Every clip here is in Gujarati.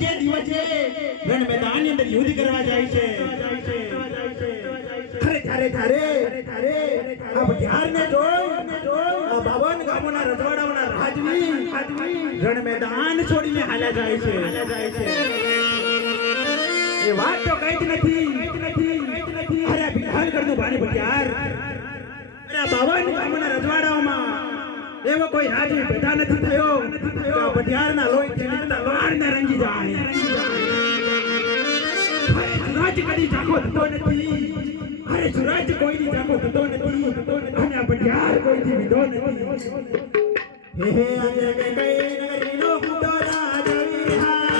જે દિવસે રણ મેદાનની અંદર યુદ્ધ કરવા જાય છે ત્યારે આ બિહારને જોઈ આ 52 ગામોના રજવાડાઓના રાજવી રણ મેદાન છોડીને હાલ્યા જાય છે એ વાત તો કઈ જ નથી અરે બિહારગઢનું બાણી બિહાર અરે 52 ગામોના રજવાડાઓમાં એવો કોઈ રાજવી પેદા નથી થયો બઢિયારના લોહી તેની તલવારને રંગી જાય સુરાજ કદી જાગો થતો નથી અરે સુરાજ કોઈની જાગો થતો નથી અને આ બઢિયાર કોઈથી વિધો નથી હે હે આજે કે કઈ નગરીનો ફૂટો રાજવી હા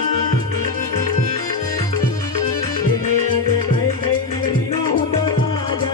હે હે આજે કઈ નગરીનો ફૂટો રાજવી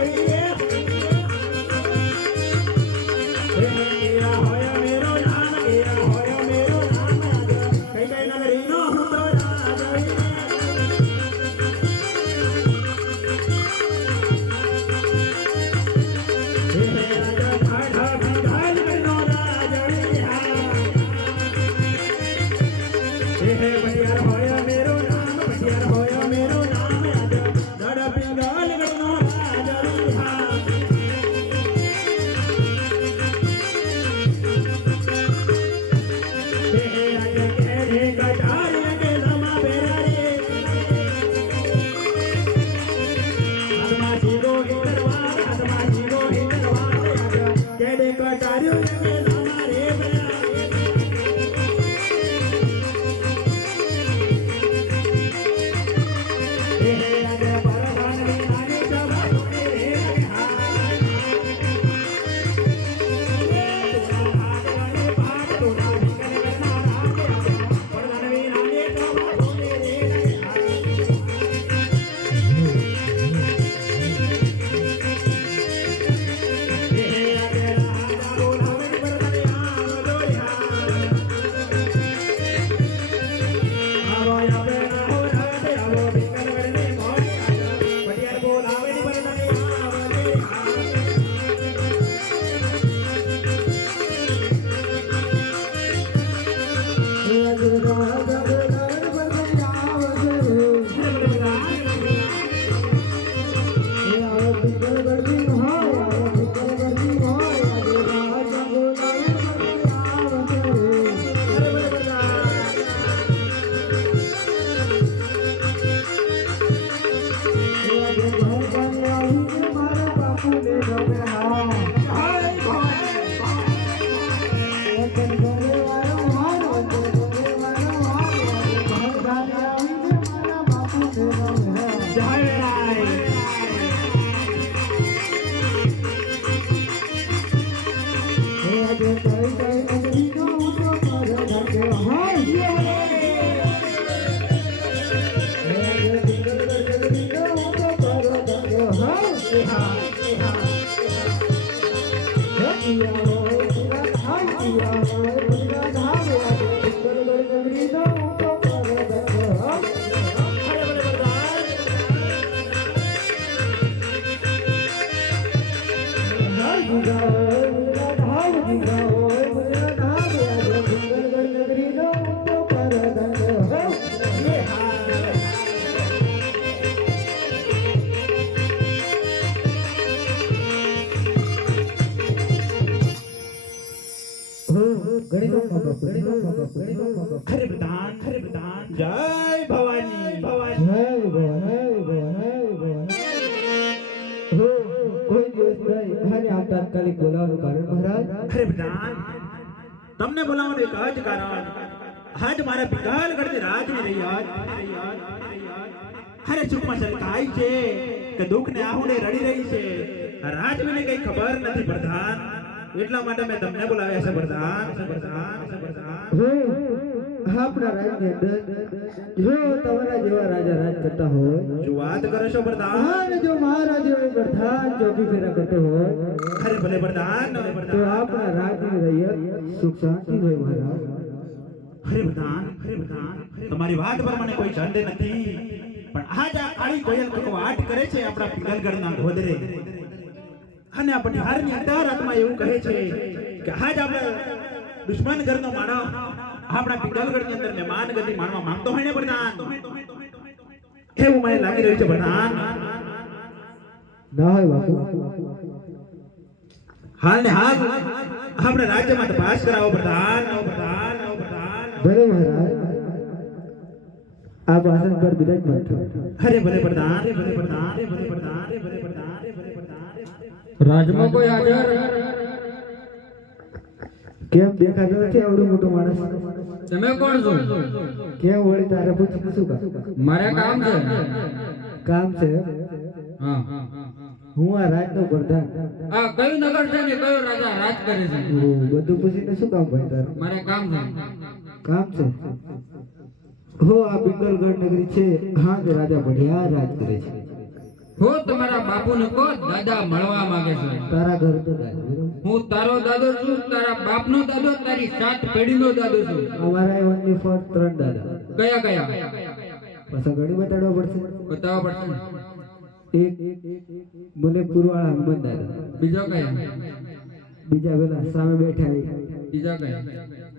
जय भवानी તાત્કાલિક બોલાવવાનું કારણ મહારાજ અરે બિહાર તમને બોલાવવાનું એક જ કારણ આજ મારા પિંગલગઢની રાજની રહી અરે ચૂકમાં સરકાઈ છે કે દુઃખને આહુને રડી રહી છે રાજવીને કઈ ખબર નથી પ્રધાન એટલા માટે મેં તમને બોલાવ્યા છે પ્રધાન આપણા રાજની અંદર જો તમારા જેવા રાજા રાજ કરતા હોય શું વાત કરો છો પ્રધાન અને જો મહારાજ એવો પ્રધાન ચોકી ફેરા કરતો હોય અરે ભલે પ્રધાન તો આપણા રાજની રૈયત સુખ શાંતિ હોય મહારાજ અરે પ્રધાન તમારી વાત પર મને કોઈ સંદેહ નથી પણ આજ આ કાળી કોયલ કકવાટ કરે છે આપણા પિંગલગઢના ગોદરે અને આ બિહારની અંતરાત્મા એવું કહે છે કે આજ આપણે દુશ્મન ઘરનો માણસ આપણા પિંગલગઢની અંદર મહેમાન ગતિ માણવા માંગતો હોય ને પ્રધાન, એવું મને લાગી રહ્યું છે પ્રધાન. ના હોય બાપુ. હાલ ને હાલ આપણે રાજ્યમાં તપાસ કરાવો પ્રધાન. ભલે મહારાજ, આપ આસન પર બિરાજમાન થો. અરે ભલે પ્રધાન. રાજમાં કોઈ હાજર? કેમ દેખાતો નથી આવડો મોટો માણસ? તમે કોણ છો? કેમ વળી તારે પૂછીને શું કામ? મારે કામ છે. કામ છે? હા. હું આ રાજનો પ્રધાન. આ કયું નગર છે ને કયો રાજા રાજ કરે છે? બધું પૂછીને શું કામ ભાઈ તારે? મારે કામ છે. કામ છે? હો આ પિંગલગઢ નગરી છે. હા તો રાજા બઢિયા રાજ કરે છે. હો તમારા બાપુને કહો દાદા મળવા માંગે છે. તારા ઘર તો દાદા બરોબર? હું તારો દાદો છું, તારા બાપનો દાદો, તારી 7 પેઢીનો દાદો છું. અમારા ઓનલી ફોર 3 દાદા. કયા કયા? પાછા ઘડી બતાડવા પડશે. બતાવવા પડશે. એક મને પુરવાળા હનુમાન દાદા. બીજા કયા? બીજા પેલા સામે બેઠા એ. બીજા કયા?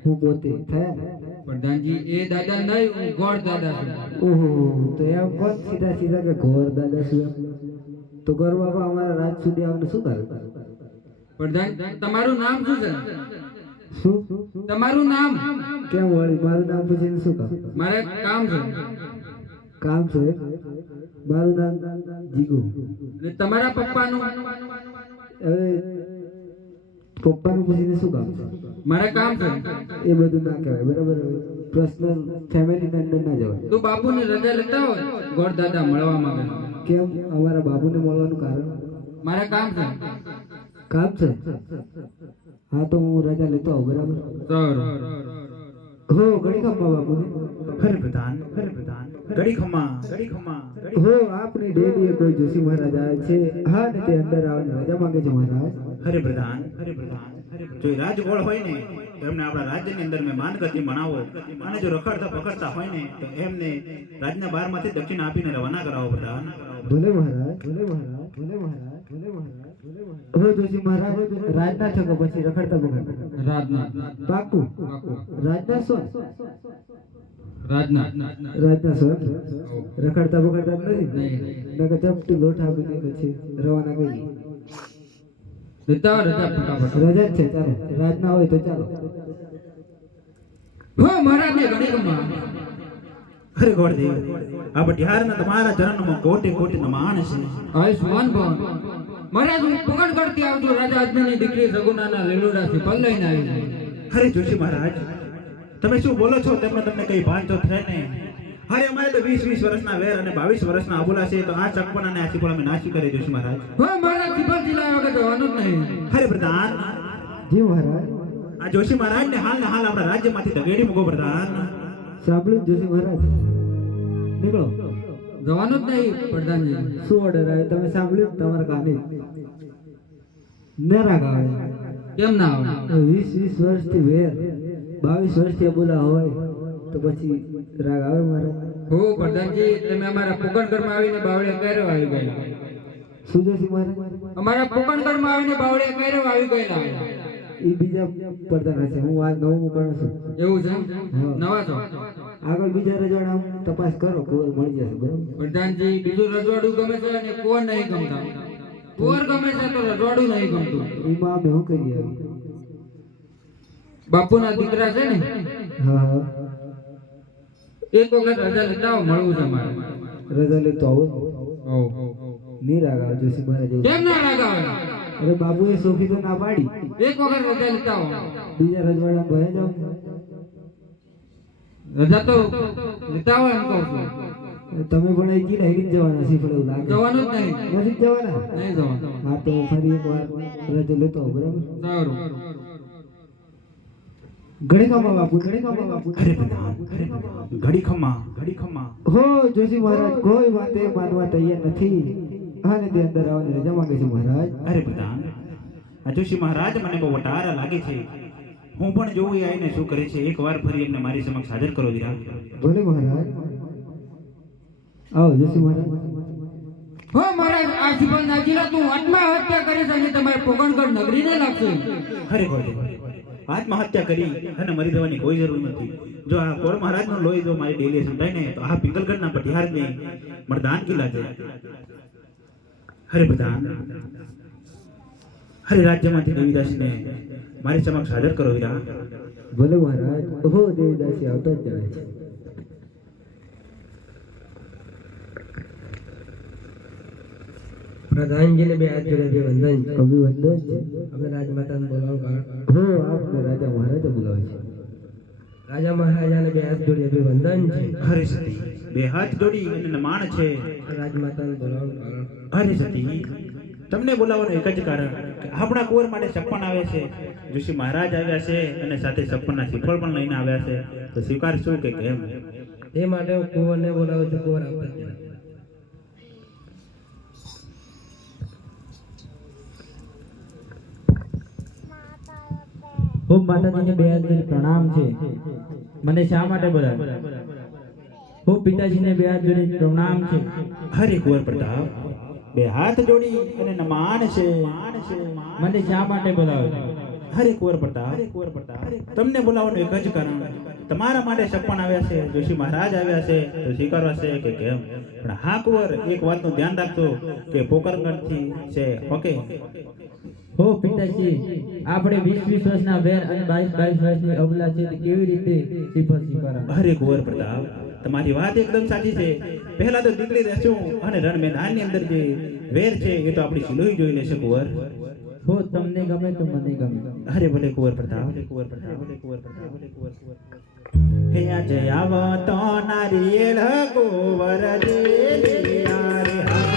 હું પોતે થયા ને? પ્રધાનજી એ દાદા નહીં, હું ગોળ દાદા છું. ઓહો, તો એમ કોણ સીધા સીધા કે ઘોર દાદા શું એમ? તો ઘર બાપા અમારા રાજ સુધી આવને શું કરે? પ્રધાન તમારું નામ શું છે? શું? તમારું નામ? કેમ વળી મારું નામ પૂછીને શું કામ? મારે કામ છે. કામ છે? મારું નામ જીગુ. અને તમારા પપ્પાનું? હવે પપ્પાનું પૂછીને શું કામ છે? મારે કામ છે. એ બધું ના કહેવાય બરાબર? પર્સનલ ફેમિલી અંદર ના જવાય. તું બાપુની રજા લેતા હોય ગોળ દાદા મળવા માંગે છે. કેમ અમારા બાબુને મળવાનું કારણ? મારે કામ છે. કામ છે? હા તો હું રજા લેતો આવું બરાબર? સારું. હો ઘડી ખમ્મા બાપુને. અરે પ્રધાન. ઘડી ખમા. હો આપની ડેલીએ કોઈ જોશી મહારાજ આવે છે. હા ને તે અંદર આવવાની રજા માંગે છે મહારાજ. અરે પ્રધાન. જો એ રાજગોળ હોય ને તો એમને આપણા રાજ્યની અંદર મહેમાન ગતિ મનાવો, અને જો રખડતા પકડતા હોય ને તો એમને રાજના બહારમાંથી દક્ષિણ આપીને રવાના કરાવો પ્રધાન. ભલે મહારાજ. હો જોશી મહારાજ, રાજના છો કે પછી રખડતા પકડતા? રાજના. પાકું? રાજના છો? રાજના. રાજના છો? રખડતા પકડતા જ નથી? નહીં. નકર ચપટી લોટ આપીને પછી રવાના કરી. લેતા આવો રજા ફટાફટ. રજા જ છે, ચાલો. રાજના હોય તો ચાલો. હો મહારાજને ઘણી ગમા. અરે ગોળદેવ, આ બટિહારના તમારા ચરણમાં કોટી નમાન છે. આયુષ્માન ભવન. મહારાજ હું પકડ કરતી આવજો. રાજા અજમેરની દીકરી સગુનાના લીલુડાથી પલ લઈને આવી છે. અરે જોશી મહારાજ, તમે શું બોલો છો? તમને કઈ ભાન તો થાય ને? અરે અમારે તો 20 વર્ષના વેર અને 22 વર્ષના આબુલા છે, તો આ ચકપણ અને આ ચીપળ અમે નાશી કરી જોશી મહારાજ. હો મહારાજ સિફર જિલ્લા વગર જવાનું જ નહીં. અરે પ્રધાન, જી મહારાજ. આ જોશી મહારાજ ને હાલ આપણા રાજ્યમાંથી ધગેડી મૂકો પ્રધાન. સાંભળ્યું જોશી મહારાજ? નીકળો. જવાનું જ નહીં પ્રધાનજી. શું ઓર્ડર આવે તમે સાંભળ્યું? તમારા કાને ન રાગ આવે? કેમ ના આવે? 20 વર્ષથી વેર, 22 વર્ષથી બોલા હોય તો પછી રાગ આવે મારા? હો પ્રધાનજી, તમે અમારા પુકણગઢમાં આવીને બાવળે કર્યો આવી ગયેલા. શું જોશી મહારાજ? અમારા પુકણગઢમાં આવીને બાવળે કર્યો આવી ગયેલા. એ બીજા પ્રધાન છે, હું આ નવું મુકાણો છું. એવું છે? નવા છો? આગળ બીજા રજવાડા તપાસ કરો, કુંવર મળી જશે બરાબર? પ્રધાનજી બીજું રજવાડું ગમે છે અને કુંવર નહીં ગમતા. કુંવર ગમે છે તો રજવાડું નહીં ગમતું. એમાં અમે શું કરીએ હવે? બાપુના દીકરા છે ને, હા. એક વખત રજા લેતા આવો, મળવું છે મારે. રજા લેતો આવો. હોવ. ની રાગ આવે જોશી મહારાજ? કેમ ના રાગ આવે? અરે બાબુએ સોખી તો ના પાડી. એક વખત રજા લેતા આવો. બીજા રજવાડા ભય જાવ. રજા તો લેતા આવો એમ કહું છું. તમે પણ અહીં ગીલા હેડી જ જવાના છે, પણ એવું લાગે. જવાનું જ નહીં. નથી જ જવાના? નહીં જવાનું. હા તો ફરી એક વાર રજા લેતો આવો બરાબર? સારું. ઘડી ખમા બાપુ, ઘડી ખમા બાપુ. અરે પ્રધાન, ઘડી ખમા. હો જોશી મહારાજ કોઈ વાતે માનવા તૈયાર નથી. હા ને તે અંદર આવવાની રજા માંગે છે મહારાજ. અરે પ્રધાન, આ જોશી મહારાજ મને બહુ વટારા લાગે છે. હું પણ જોઉં એ આવીને શું કરે છે. એકવાર ફરી એમને મારી સમક્ષ હાજર કરો દીરા. ભલે મહારાજ. આવો જોશી મહારાજ. હો મહારાજ, આ સિફર નાજીલા તું આત્મહત્યા કરે છે અને તમારે પોકણગઢ નગરીને લાગશે. અરે ગોળદેવ, આત્મહત્યા કરી અને મરી જવાની કોઈ જરૂર નથી. જો આ કોર મહારાજનો લોહી જો મારી ડેલી સંતાય ને તો આ પિંગલગઢના પટિહારને મરદાન કિલ્લા છે. હરે પ્રધાન, હરે રાજ્યમાંથી દેવીદાસને મારી સમક્ષ હાજર કરો વીરા. ભલે મહારાજ. હો દેવદાસી આવતા જ જાય છે. પ્રધાનજીને બે હાથ જોડે બે વંદન. અભિવંદન છે. અમે રાજમાતાને બોલાવો કારણ હો આપને રાજા મહારાજે બોલાવે છે. રાજા મહારાજાને બે હાથ જોડે બે વંદન છે. હરે સતી, બે હાથ જોડી અને નમાણ છે. રાજમાતાને બોલાવો કારણ હરે સતી, તમને બોલાવવાનું એક જ કારણ કે આપણા કુંવર માટે સપન આવે છે. ઋષિ મહારાજ આવ્યા છે અને સાથે સપનના શ્રીફળ પણ લઈને આવ્યા છે. તો સ્વીકારશું કે કેમ? તે માટે હું કુંવરને બોલાવું છું. કુંવર આવતા જ જાય. ખૂબ માતાજીને બે હાથ જોડી પ્રણામ છે. મને શા માટે બોલાવ્યો? ખૂબ પિતાજીને બે હાથ જોડી પ્રણામ છે. હરે કુંવર પ્રતાપ, બે હાથ જોડી અને નમાન છે. મને શા માટે બોલાવ્યો? હરે કુંવર પ્રતાપ, તમને બોલાવવાનું એક જ કારણ, તમારા માટે સપન આવ્યા છે. જોશી મહારાજ આવ્યા છે તો સ્વીકારવા છે કે કેમ? પણ હા કુંવર, એક વાતનું ધ્યાન રાખજો કે પોકરગઢથી છે. ઓકે? હો પિતાજી, આપણે 20 વર્ષના વેર અને 22 વર્ષની અબલા છે તે કેવી રીતે શ્રીફળ સ્વીકારવા? હરે કુંવર પ્રતાપ, તમારી વાત એકદમ સાચી છે. પહેલા તો દીકરી રહેશું અને રણ મેદાનની અંદર જે વેર છે એ તો આપણી સિલોઈ જોઈ લેશે કુંવર. હો તમને ગમે તો મને ગમે. હરે ભલે કુંવર પ્રતાપ. હે આજે આવ તો નારિયેળ કુંવર દેલી રે હા.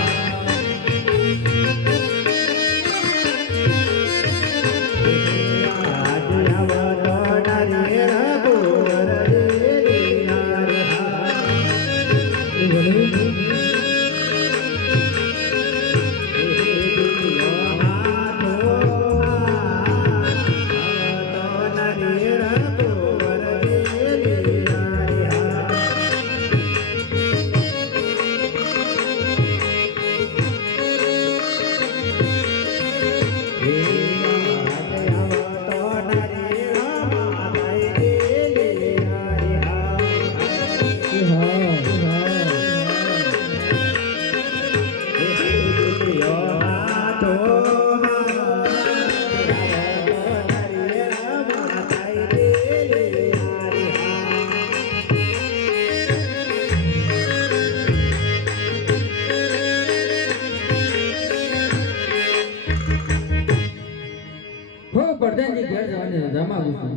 હો પ્રધાનજી ઘેર જવાની રજામાં આવું છું.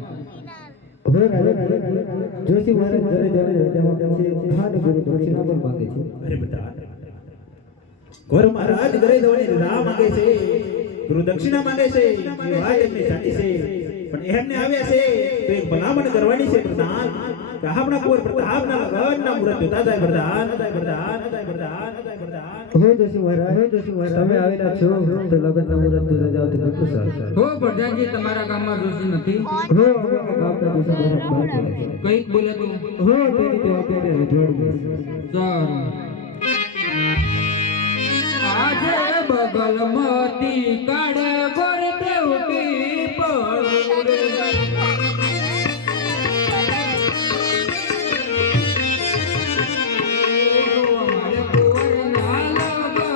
હો રાજા, જોશી મહારાજ ઘરે જવાની રજા માંગે છે. હા ને ગુરુ દક્ષિણા પણ માંગે છે. અરે બધા કુંવર મહારાજ ઘરે જવાની રાહ માંગે છે, ગુરુ દક્ષિણા માંગે છે. એ વાત એમની સાચી છે, પણ એમને આવ્યા છે તો એક ભલામણ કરવાની છે પ્રધાન. કે આપણા કુંવર પ્રતાપના લગ્નના મુહૂર્ત જોતા જાય પ્રધાન. હો જોશી મહારાજ, તમે આવેલા છો તો લગ્નના મુહૂર્ત જોતા જાઓ તો કેટલું સારું. હો પ્રધાનજી, તમારા ગામમાં જોશી નથી? હો અમારા ગામના જોશી મહારાજ બહાર ગયા છે. કઈક બોલે તો હો તેની તે અત્યારે રજવાડી છે. સારું. આજે બગલમાંથી કાઢે ગોર દેવતી પડે. અમારે કુંવરના લગન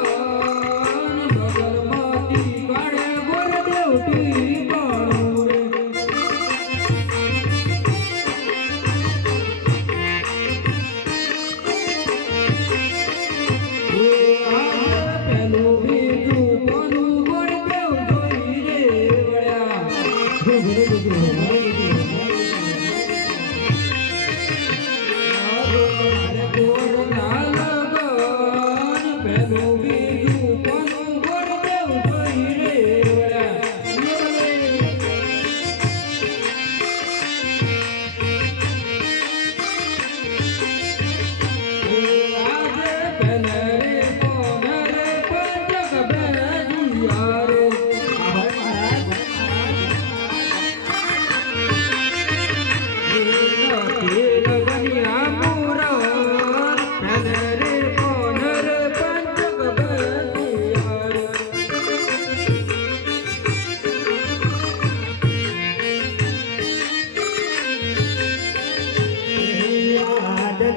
બગલમાંથી કાઢે ગોર દેવતી પડે. પેલું બીજું કોનું ગોળ દેવ જોઈ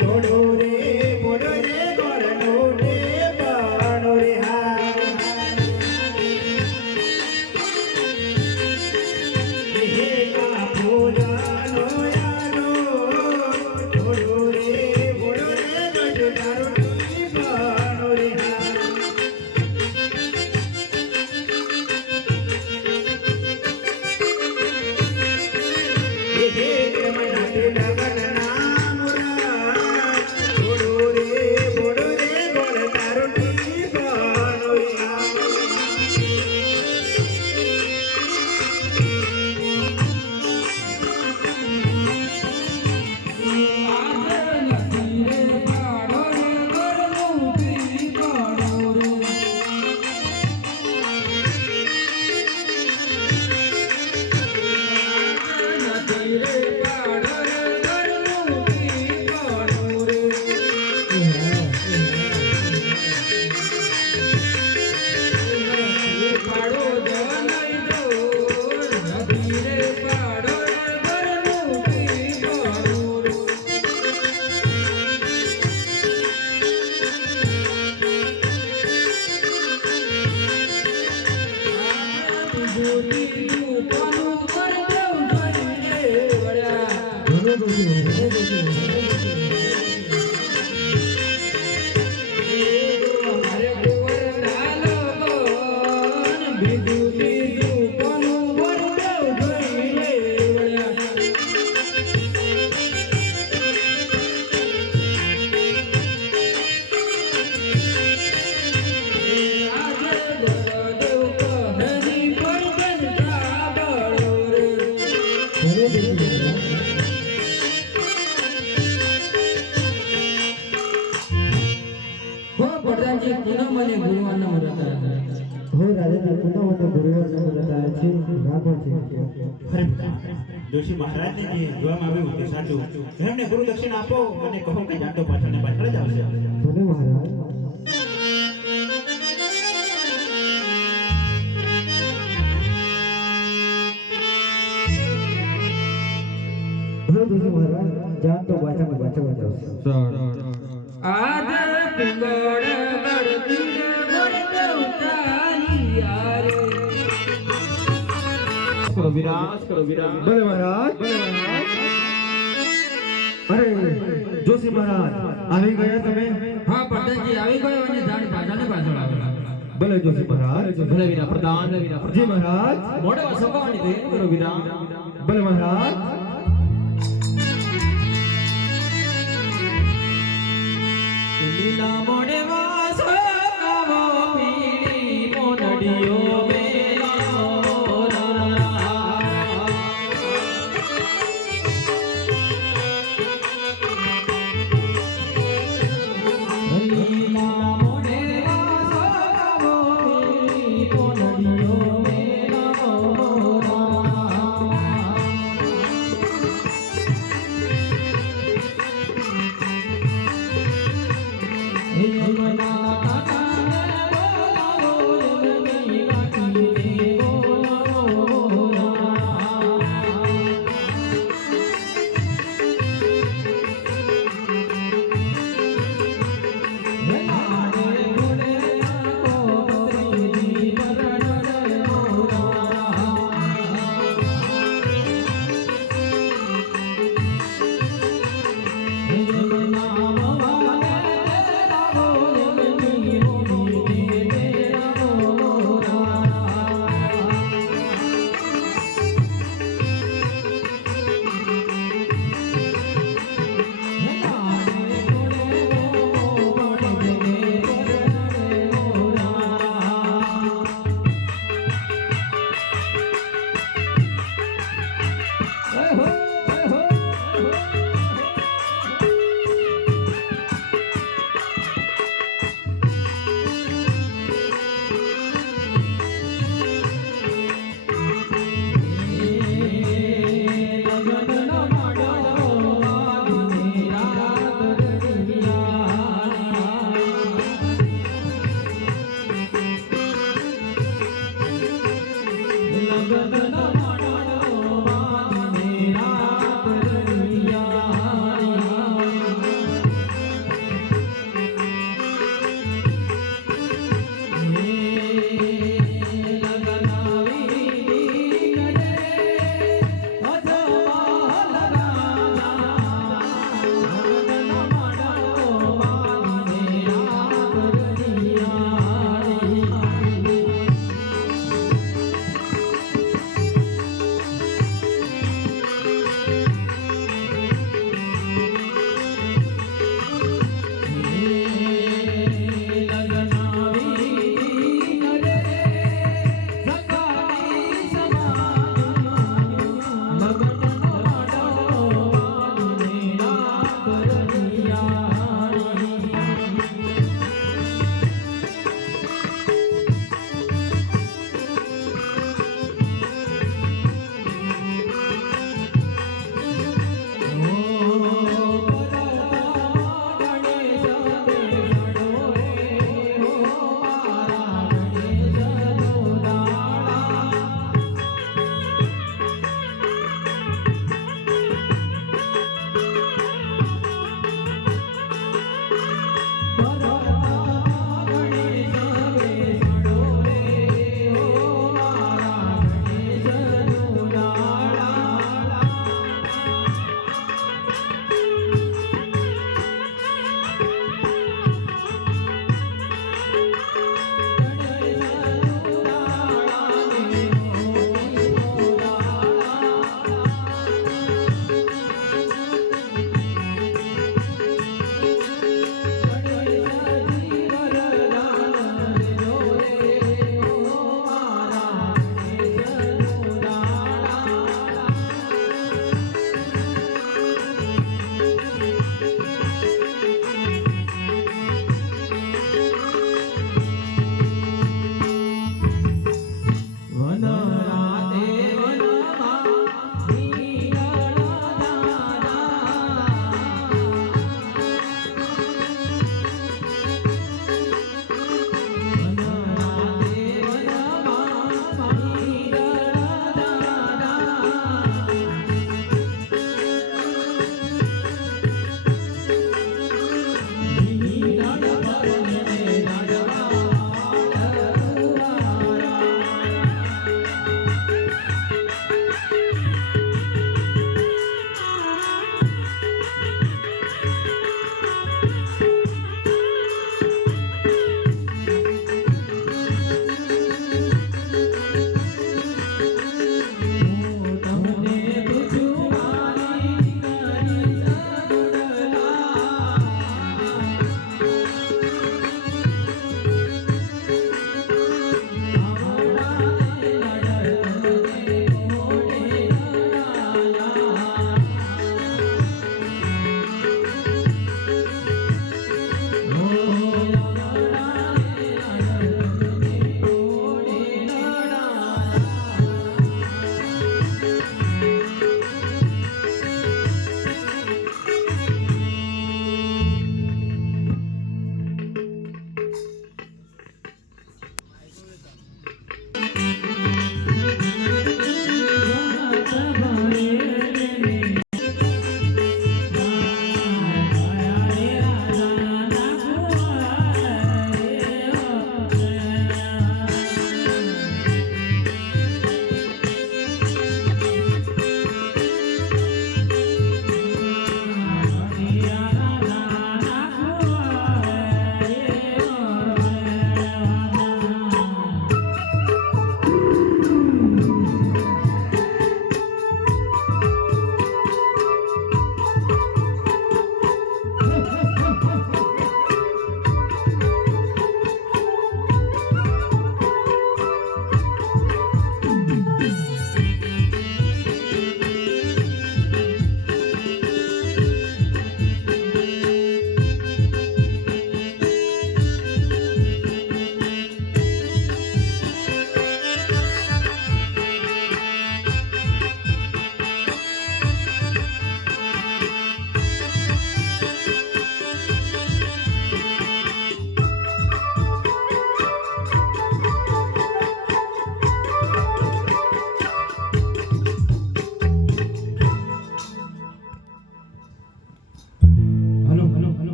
થોડો રે મોડો રે ગોળનો રે પાણો રે હા હે કા ફૂલાનો યારો થોડો રે મોડો રે ગઢડારો રે પાણો રે હા હે રમણા તે લગન નામ રા થોડો રે મોડો રે ગોળડારો રે પાણો રે હા પ્રધાનજી પુનઃ મને ગુરુવારના મુહૂર્ત આવ્યા. હો રાજા પુનઃ મને ગુરુવારના વ્રત આવ્યા છે રાખો છે અરે બેટા, જોશી મહારાજને જે જોવામાં આવ્યું તે સાચું. એમને ગુરુ દક્ષિણા આપો અને કહો કે જાતો પાછળ ને પાછળ જ આવશે. ભલે મહારાજ ભલે મહારાજ જાન તો પાછળ ને પાછળ જ આવશે આજ પિંગળ ગળતી ગોળે ઉતારી યારે ભલે મહારાજ અરે જોશી મહારાજ આવી ગયા તમે હા પ્રધાનજી આવી ગયો અને જાણ પાછળ ને પાછળ આવ્યો. ભલે જોશી મહારાજ ભલે વિના પ્રધાન જી મહારાજ મોડે વસવાની દે કરો વિના ભલે મહારાજ લીલા મોડે વાસો કાવો પીળી મોનડીઓ મેલા લીલા મોડે વાસો કાવો પીળી મોનડીઓ મેલા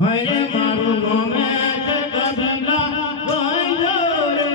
હરે મારું નોમે કભલા ગોંજો રે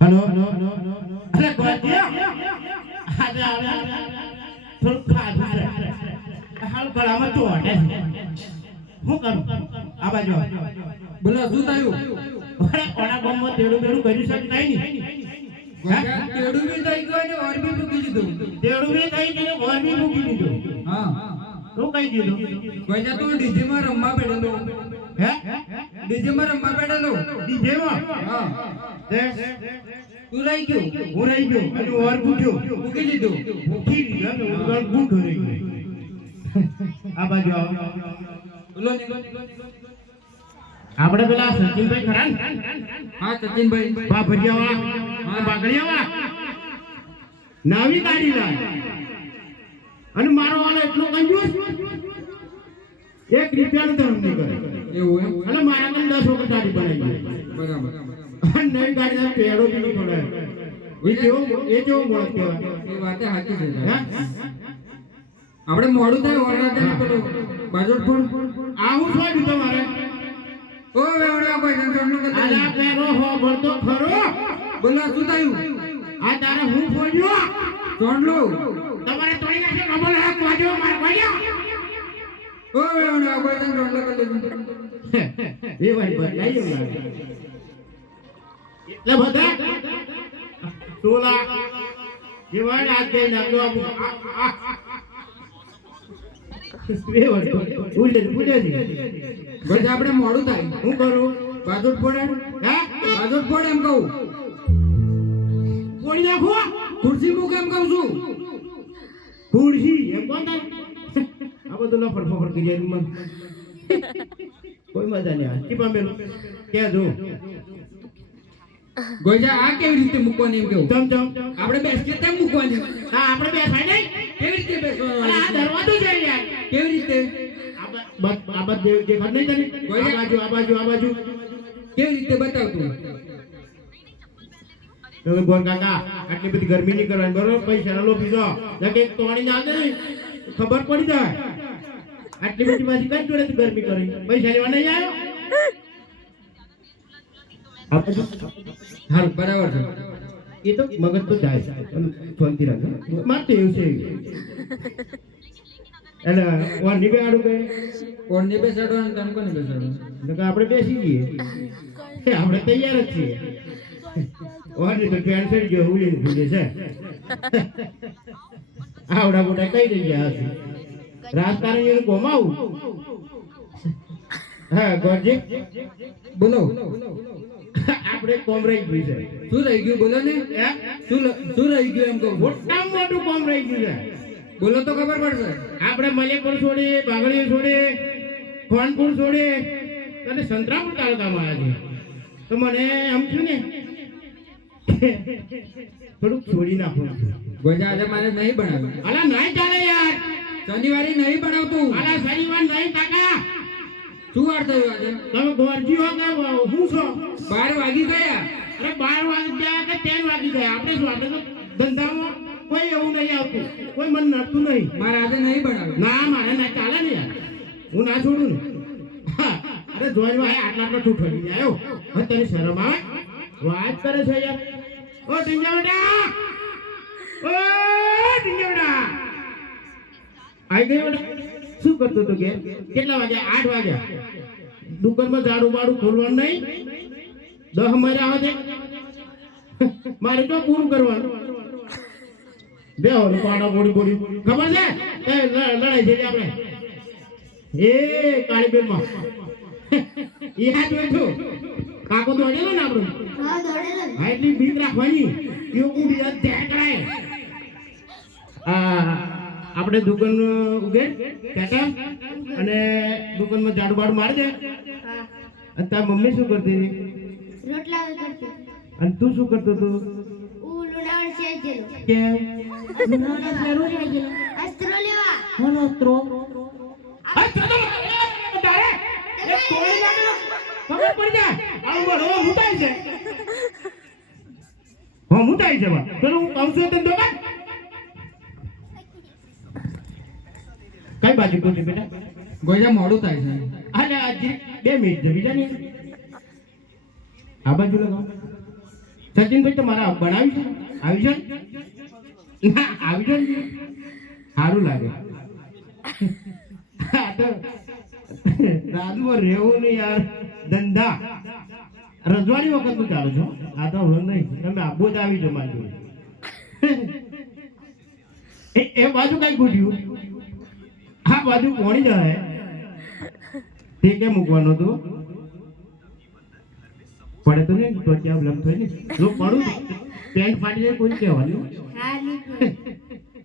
હેલો અરે ગોંજિયા આજે થોડું ખાધું છે હાલ ગળામાં ચોટે હું કરું આ બાજુ બોલો શું થયું? અરે ઓણા ગામમાં તેડું બેડું કર્યું છે નહીં તેડું બી થઈ ગયું અને ઓર બી મૂકી દીધું. તેડું બી થઈ ગયું ઘર બી મૂકી દીધું હા તો કઈ દીધું ગોજા તું ડીજે માં રમવા બેઠેલો. હે ડીજે માં રમવા બેઠેલો. ડીજે માં હા તે તું રહી ગયો. હું રહી ગયો અને ઓર પૂછ્યો મૂકી દીધું. મૂકી દીધું અને હું ઘર ભૂખ રહી ગયો આ બાજુ આવો બોલો નીકળો. આપણે પેલા સચિનભાઈ ખરા ને હા સચિનભાઈ. બાભરિયાવા બાગડિયાવા નાવી કાઢી લાય અને મારો વાળો એટલો કંજૂસ 1 રૂપિયાનું ધર્મ નહીં કરે એવું એમ? અને મારા કને 10 વખત ગાડી બનાવી બરાબર. અને નવી ગાડી પેડો બી નહીં ખોડાય એ કેવો મોળસ કહેવાય એ વાત સાચી છે. હે આપણે મોડું થાય ઓરડા પેલો બાજુ ફોન. આવું શું તમારે ઓ વેવડા કોઈ ટેન્શન ન કરતા. આલા પેરો હો ભરતો ખરો બોલો શું થયું? આ તારે હું ફોડ્યો ચોંડ લો. તમારે તોડી નાખે કબલ હાથ વાગ્યો માર વાગ્યો ઓ વેવડા કોઈ ટેન્શન ન કરતા. એ ભાઈ બદલાઈ ગયો લાગે એટલે બધા ટોલા જેવાય હાથ દઈ નાખ્યો આબુ એ વળતો ઉલે બસ આપણે મોડું થાય. હું કરું બાજુ ફોડે. હે બાજુ ફોડ એમ કહું. ફોડી નાખો ખુરશી મૂક એમ કહું છું. ખુરશી એમ કોણ થાય આ બધું લફડ ફફડ કરી જાય મન કોઈ મજા નહીં આ ટીપા મેલો કે જો ગોજા આ કેવી રીતે મૂકવાની એમ કેવું? ચમ ચમ આપણે બેસકે તેમ મૂકવાની. હા આપણે બેસાય નહીં કેવી રીતે બેસવાનું? અરે આ દરવાજો છે યાર કેવી રીતે? આ બધ દેખાડ નહીં તને આ બાજુ કેવી રીતે બતાવતું? તમે ગોર કાકા આટલી બધી ગરમી નહીં કરવાની બરોબર પૈસા લો પીજો કે તોડી ના દે ખબર પડી જાય આટલી બધી માજી કઈ જોડે ગરમી કરી પૈસા લેવા નહીં આવ્યો હાલ બરાબર છે. એ તો મગજ તો જાય પણ શાંતિ રાખે મારે તો એવું છે એટલે ઓર ની બેહાડું કે કોણને બેસાડવાનું તને કોને બેસાડવાનું? નકર આપણે બેસી જઈએ આપણે તૈયાર જ છીએ ઓર ની તો પેન્ટ શર્ટ જો ઉલી ભૂલે છે આવડા મોટા કઈ રહી ગયા હશે રાજકારણ એને કોમાવું હા ગોરજી બોલો આપણે કોમ રહી ગયું છે શું રહી ગયું? બોલો ને. હે? શું રહી ગયું એમ કહું છું. મોટામાં મોટું કોમ રહી ગયું છે બોલો તો ખબર પડશે. આપણે મલેપુર છોડીએ બાગડીઓ છોડીએ ખોનપુર છોડીએ અને સંતરાપુર તાલુકામાં આવ્યા છે તો મને એમ થયું ને થોડુંક છોડી નાખો ગોજા આજે મારે નહીં બનાવ્યું. અલા નહીં ચાલે યાર શનિવારે નહીં બનાવતું. અલા શનિવાર નહીં કાકા શું વાર થયું આજે? તમે ગોરજી હો કે હું છો 12 વાગી ગયા. અરે 12 વાગી ગયા કે 13 વાગી ગયા આપણે શું આપણે તો ધંધામાં કોઈ એવું નહીં આવતું કોઈ મન નડતું નહીં મારે આજે નહીં બનાવ્યું. ના મારે ના ચાલે ને યાર હું ના છોડું ને હા, અરે જોઈ ભાઈ આટલા ઠૂઠ ઠરી આવ્યો હવે તને શરમ આવે વાત કરે છે યાર ઓ ટીંગા બેટા ઓ ટીંગા બેટા આઈ ગયો બેટા શું કરતો તો કે કેટલા વાગ્યા 8 વાગ્યા દુકાનમાં ઝાડુ બાડુ ખોલવાનું નહીં 10 મહિને આવે છે મારે તો પૂરું કરવાનું બે ઓલો પાડા બોડી બોડી ખબર છે એ લડાઈ છે આપણે એ કાળીબેન માં એ હાથ બેઠો કાકો દોડેલો ને આપણો હા દોડેલો હા એટલી બીક રાખવાની કેવું કુડી ધ્યાન કરાય આપણે દુકાન ઉગે કેટા અને દુકાનમાં ઝાડુ બાડુ મારી દે અને તાર મમ્મી શું કરતી હતી રોટલા અને તું શું કરતો હતો? લુણાવણ શહેર ગયેલો. કેમ? અસ્ત્રો લેવા. કોનો સ્ત્રો? આ ચલો તારે એ કોઈ લાગે ખબર પડી જાય આવું બોલ હો મુતાઈ છે હો મુતાઈ છે બા તો હું કહું છું તને દોકાન કઈ બાજુ કોટી બેટા ગોજા મોડું થાય છે અરે આજે 2 મિનિટ જવી જા ને આ બાજુ લગાવ સચિનભાઈ તમારા બનાવી છે આવી છે ના આવી છે ને સારું લાગે આ તો રાજુમાં રહેવું નહીં યાર ધંધા રજવાડી વખત નું ચાલુ છો આ તો હવે નહીં તમે આબુ જ આવી જાઓ મારી જોડે. એ બાજુ કઈ ગુડ્યું આ બાજુ કોણી જાય તે કે મૂકવાનો તો પડે તો નહીં તો ક્યાં લમ થાય ને જો પડું પેન્ટ ફાટી જાય કોઈ કહેવાનું હા નહીં.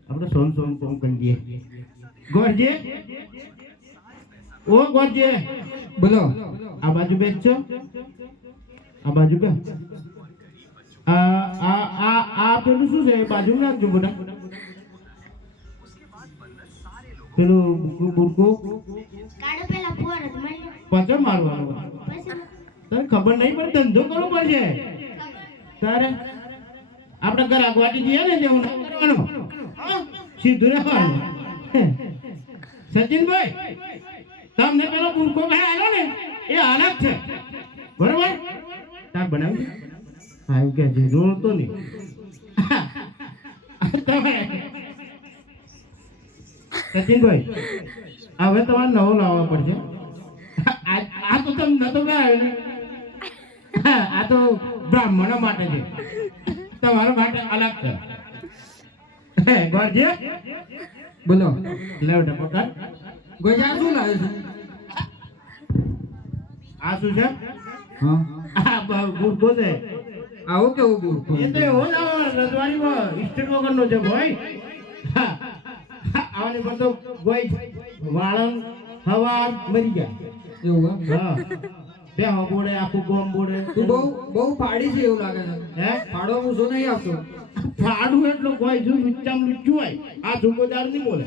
આપણે સોમ સોમ સોમ કરી દઈએ. ગોરજે ઓ ગોરજે બોલો આ બાજુ બેસજો આ બાજુ બે આ પેલું શું છે એ બાજુ નાખજો બધા પેલું બુરકો કાઢો પેલા પોર જ મળી. પાછળ મારવાનો પછી તને ખબર નહીં પડે ધંધો કરવો પડશે તારે આપણે ઘર આગવાટી દઈએ ને જેવું ના કરવાનું હા? સીધું રહેવાનું સચિનભાઈ તમને પેલો બુરકો ભાઈ આલો ને એ અલગ છે બરોબર તાર બનાવી હા એવું કે છે રોતો નહીં તમે સચિનભાઈ હવે તમારે નવો લાવવા પડશે આ તો તમે નતો ગાયો ને આ તો બ્રાહ્મણો માટે છે તમારા માટે અલગ છે ગોરજે બોલો લેવડે પકડ ગોજા શું લાવે છે આ શું છે હા આ બુરકો છે આવો કેવું બુરકો એ તો એવો જ આવો રજવાડીમાં સ્ટેટ વગરનો છે ભાઈ આવની પર તો કોઈ વાળન હવાર મરી ગયા એવું હે? હા બે બોડે આખું ગોમ બોડે તું બહુ ફાડી છે એવું લાગે છે હે ફાડો હું શું નહીં આપતો ફાડું એટલું કોઈ જો લુચ્ચામ લુચ્ચું હોય આ જુગોદાર નહીં બોલે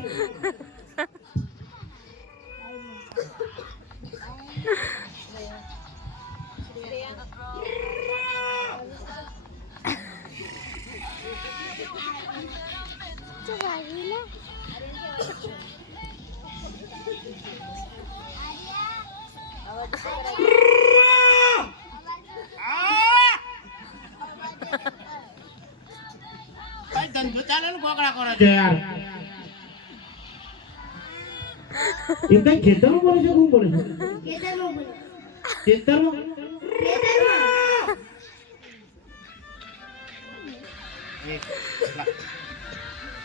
ધંધો ચાલે ને કોકડા કરે છે યાર એ કઈ ખેતરમાં બોલે છે શું બોલે છે ખેતરમાં બોલો. ખેતરમાં ખેતરમાં.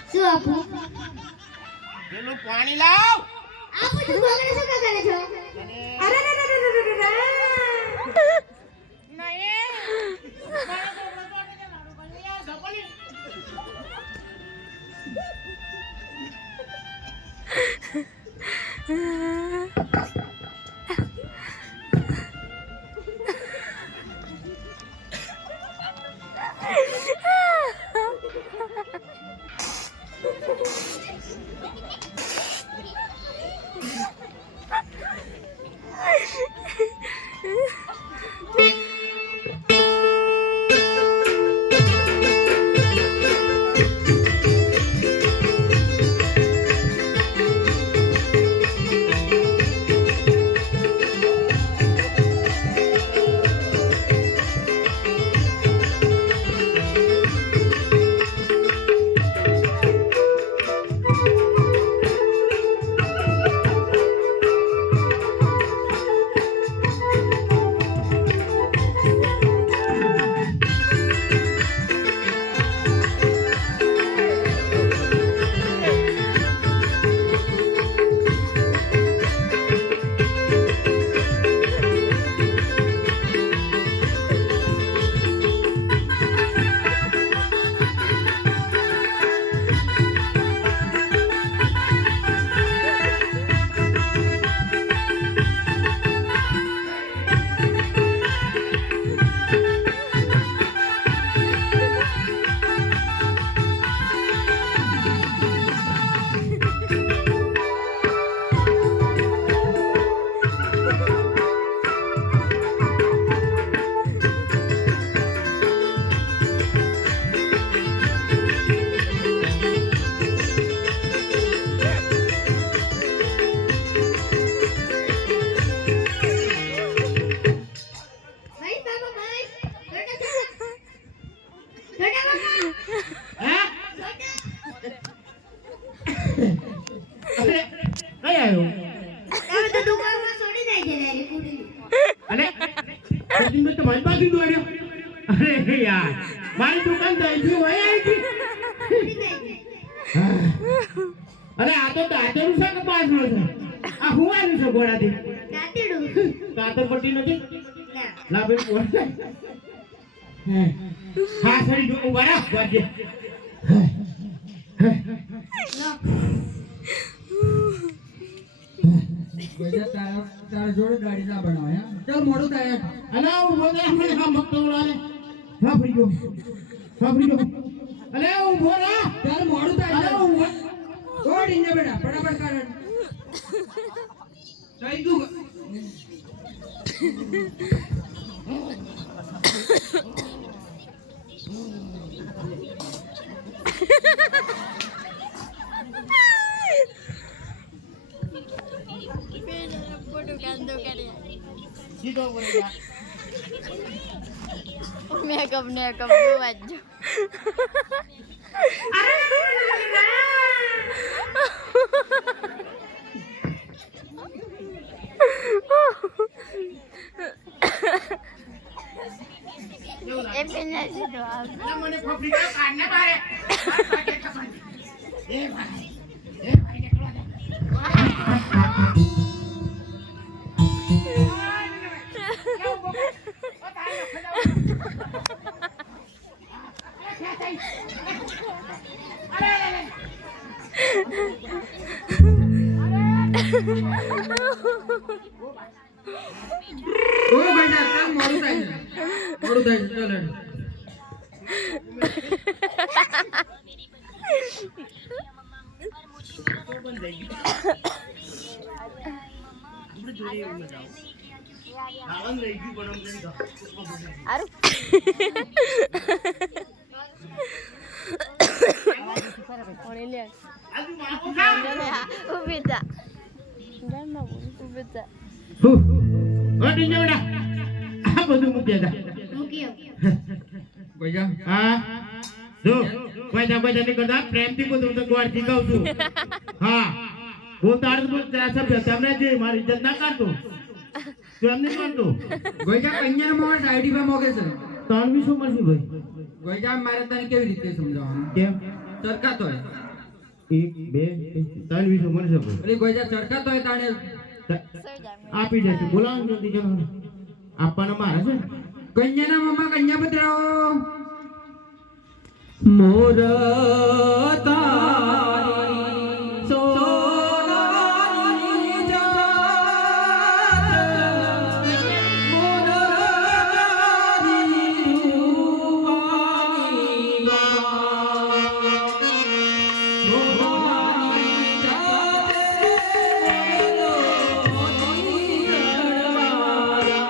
શું આપું? પેલું પાણી લાવ આ બધું બગડે શું કા કરે છો? અરે રે રે રે રે રે રે. મળ્યો? અરે યાર મારી દુકાન જઈથી હોય આવી અરે આ તો દાંતેલું છે કે પાછળ છે? આ હું આવ્યું છે ગોળાથી? દાંતેડું. કાતર પટ્ટી નથી ના. લા ભાઈ બોલ હા સરી જો ઉભા રાખ વાજે ગોજા તારા જોડે ગાડી ના બનાવે હા? ચાલ મોડું થાય અલે હું બોલે આપણે હા મક્તો ઉડાલે સાંભળી ગયો અલે હું બોલા ચાલ મોડું થાય અલે હું ઓડ ઇન્જે બેટા ફટાફટ કારણ થઈ ગયું સીધો બોલે જા મેકઅપ જોવા જ જો એ પેલા સીધો આવ મને ફફડી તો કાઢ ના પારે એ ભાઈ નીકળવા દે ઓ ગોજા ચાલ મોડું થાય ચાલ હેડ. આરું ઓણે લે ઉભી થા ગામમાં ઉભી થા ઓડી જોડા આ બધું મૂકી દે મૂક્યો. ગોજા હા જો કોઈ નહીં કરતા પ્રેમથી બધું તો ગોળ શીખવું છું હા હું તારું બોલ સભ્ય તમને જે મારી ઇજ્જત ના કરતો તું એમ નહીં કરતો ગોજા કન્યાનો મોડ આઈડી પર મોગે છે ત્રણ બી શું મળશે ભાઈ ગોજા મારે તને કેવી રીતે સમજાવવાનું કેમ સરકાત હોય એક બે ત્રણ બી શું મળશે ભાઈ એટલે ગોજા સરકાત હોય તાણે આપી દેશે બોલાવો જલ્દી જવાનું આપવાના મારે છે કન્યાના મામા કન્યા પધરાવો મોર તારી સોનાની જાત મોર તારી રૂપાની વાત મોવાની જાતે મોતી રણવારા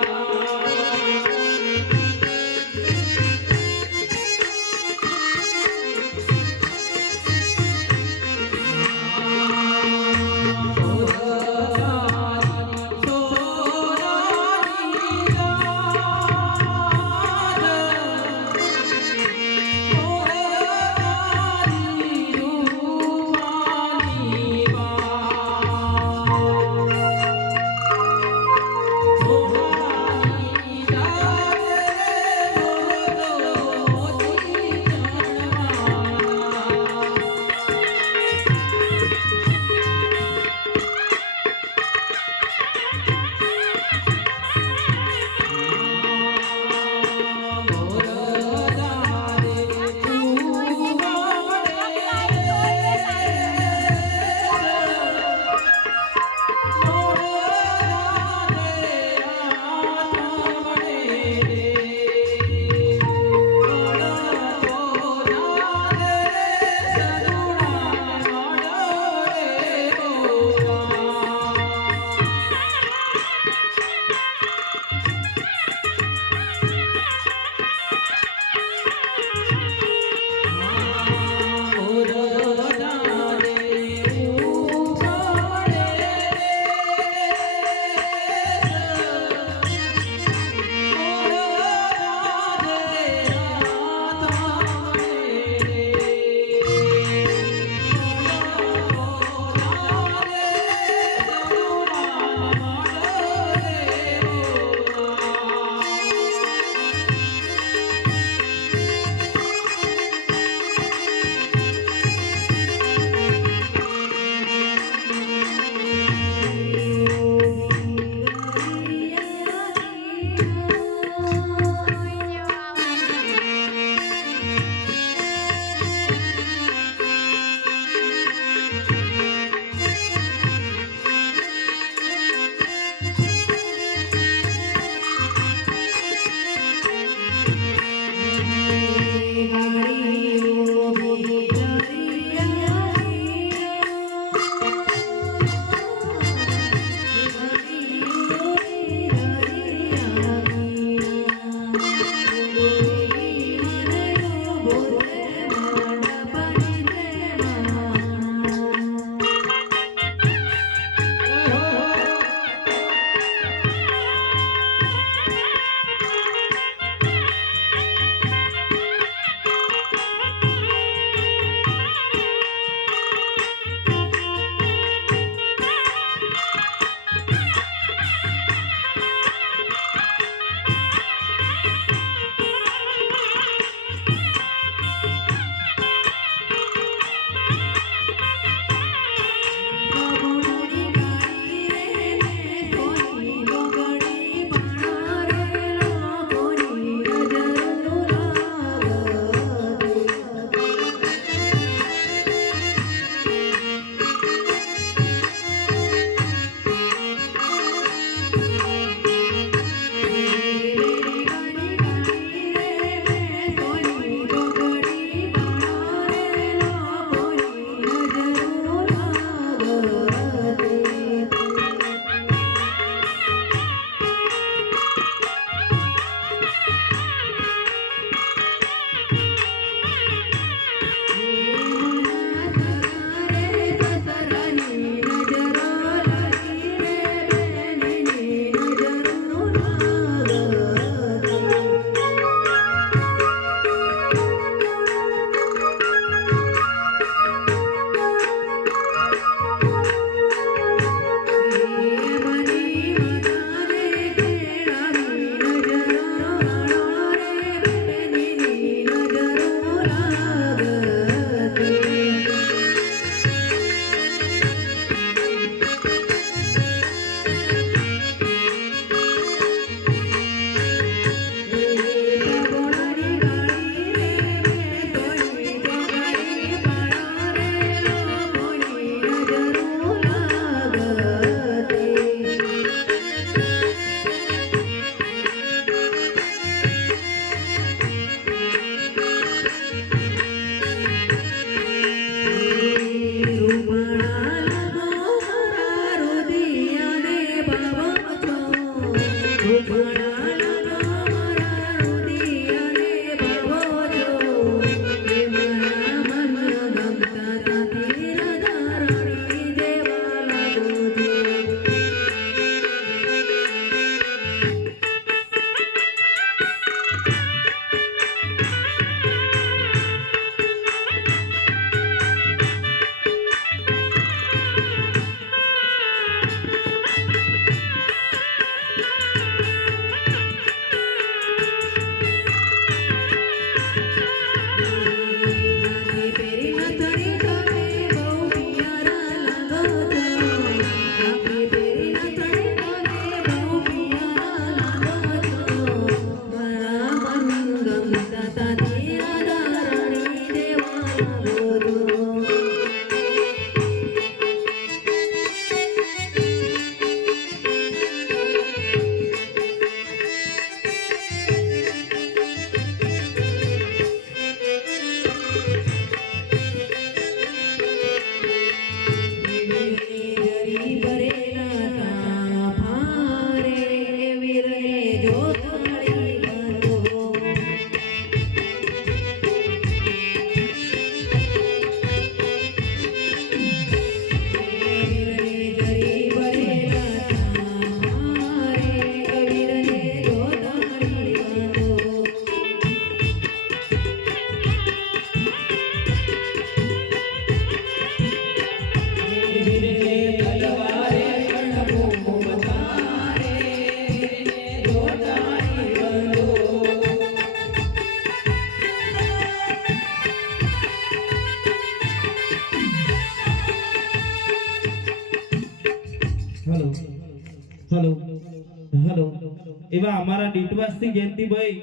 એવા અમારા ડીટવાસથી જયંતિભાઈ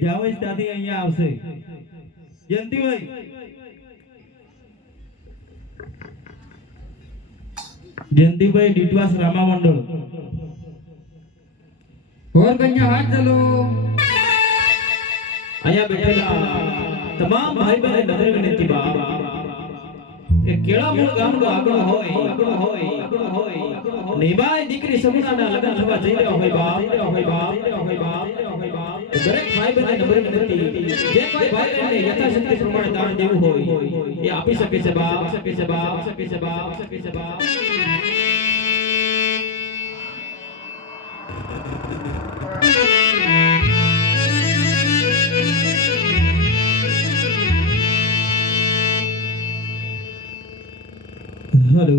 જ્યાં હોય ત્યાંથી અહીંયા આવશે. જયંતિભાઈ ડીટવાસ રામા મંડળ. और कन्या हाथ चलो. અહીંયા બેઠેલા તમામ ભાઈ બહેન નમ્ર વિનંતી બાપ કે કેળા મૂળ ગામનો આગળ હોય નેબાઈ દીકરી સગુણાના લગ્ન થવા જઈ રહ્યા હોય બાપ દરેક ભાઈ બહેન નમ્ર વિનંતી જે કોઈ ભાઈ બહેનને યથાશક્તિ પ્રમાણે દાન દેવું હોય એ આપી શકે છે બાપ. હેલો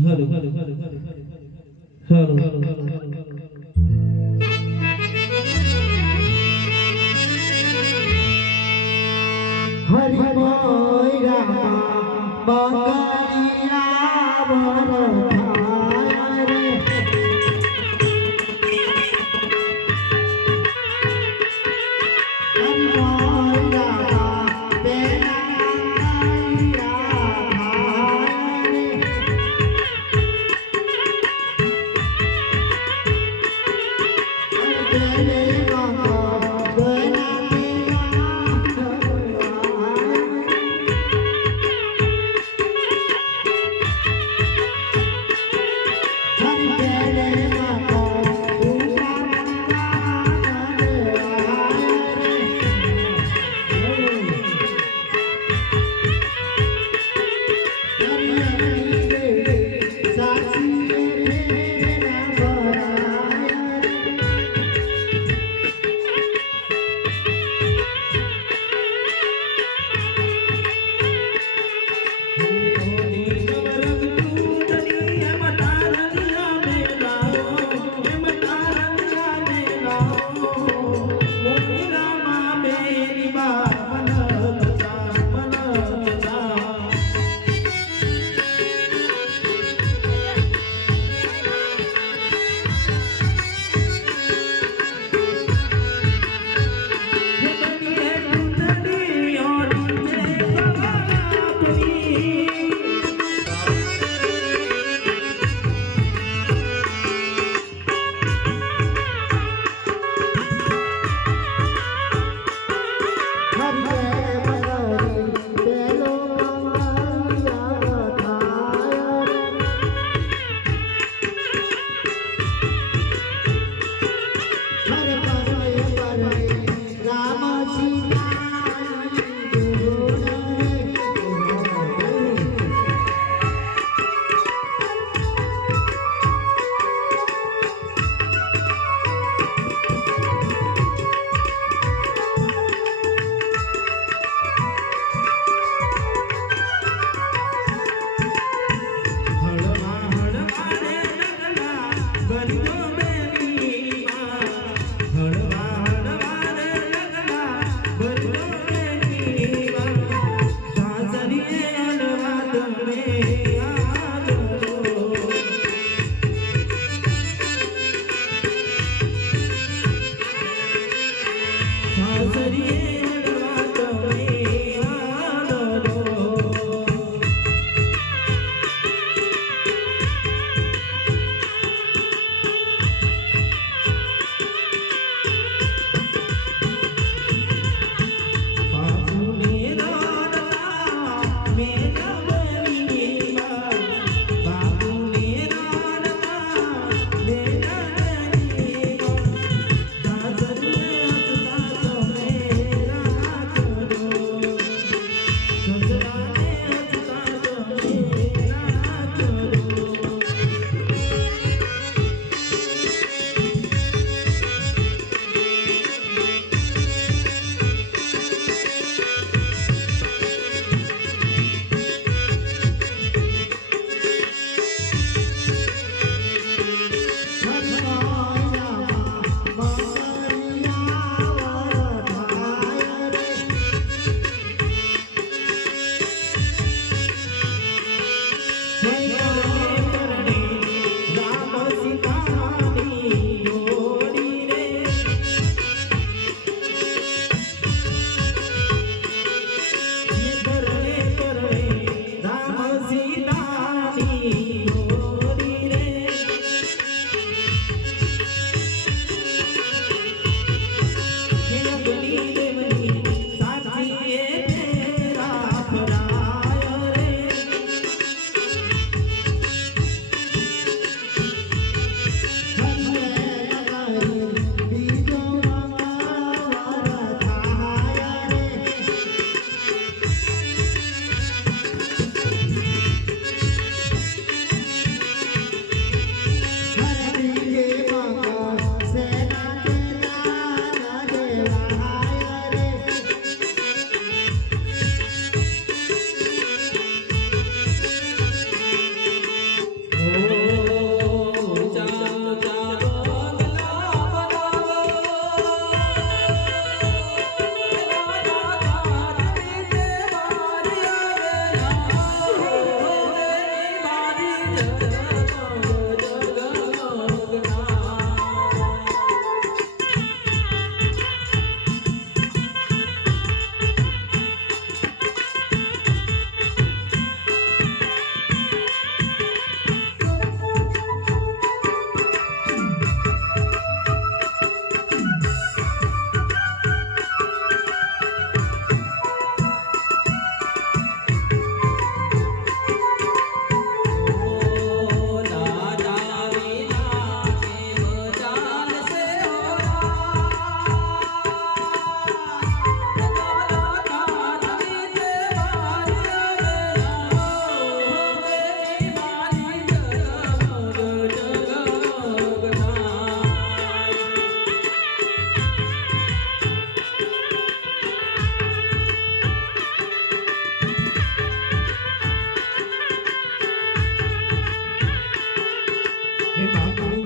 હરિ બોલ રામા મંગલિયા વરથાય રે. હરિ બોલ રામા બેનૈયા ભાય રે. બેને મંગળ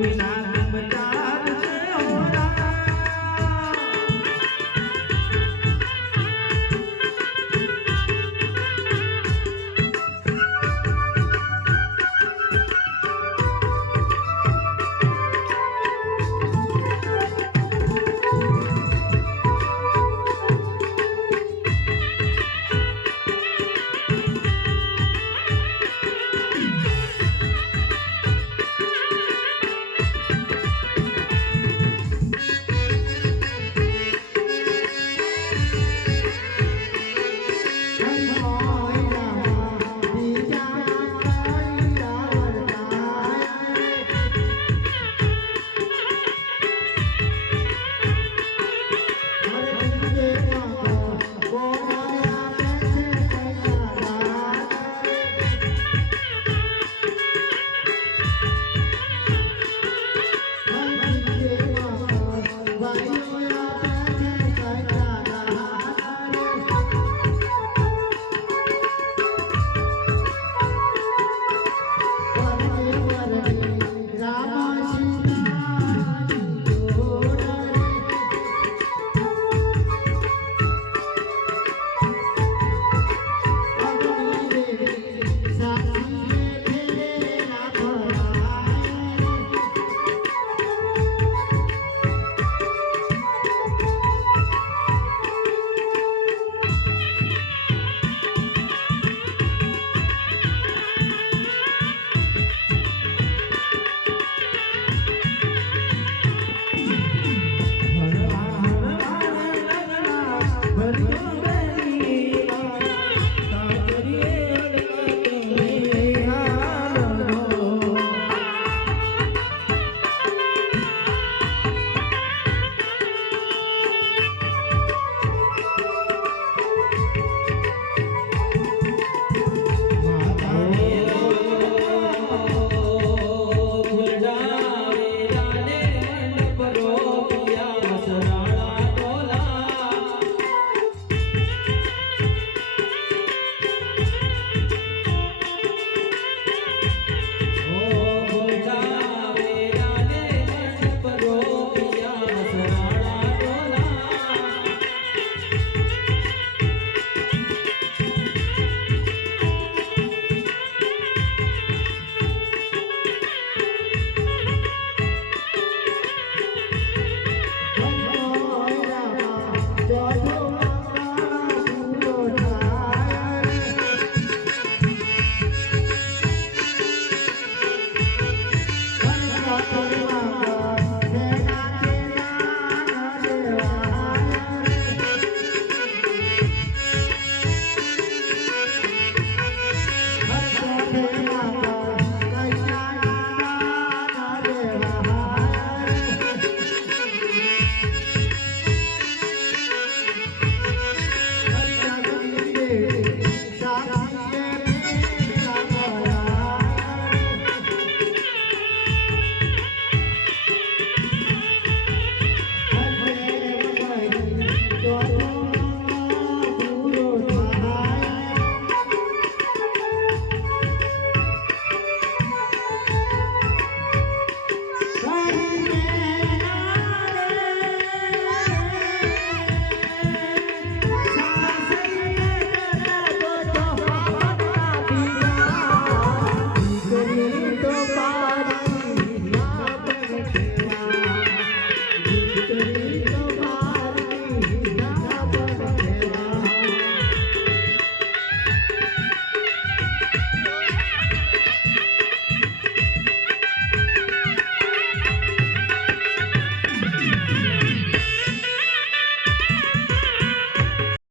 વિના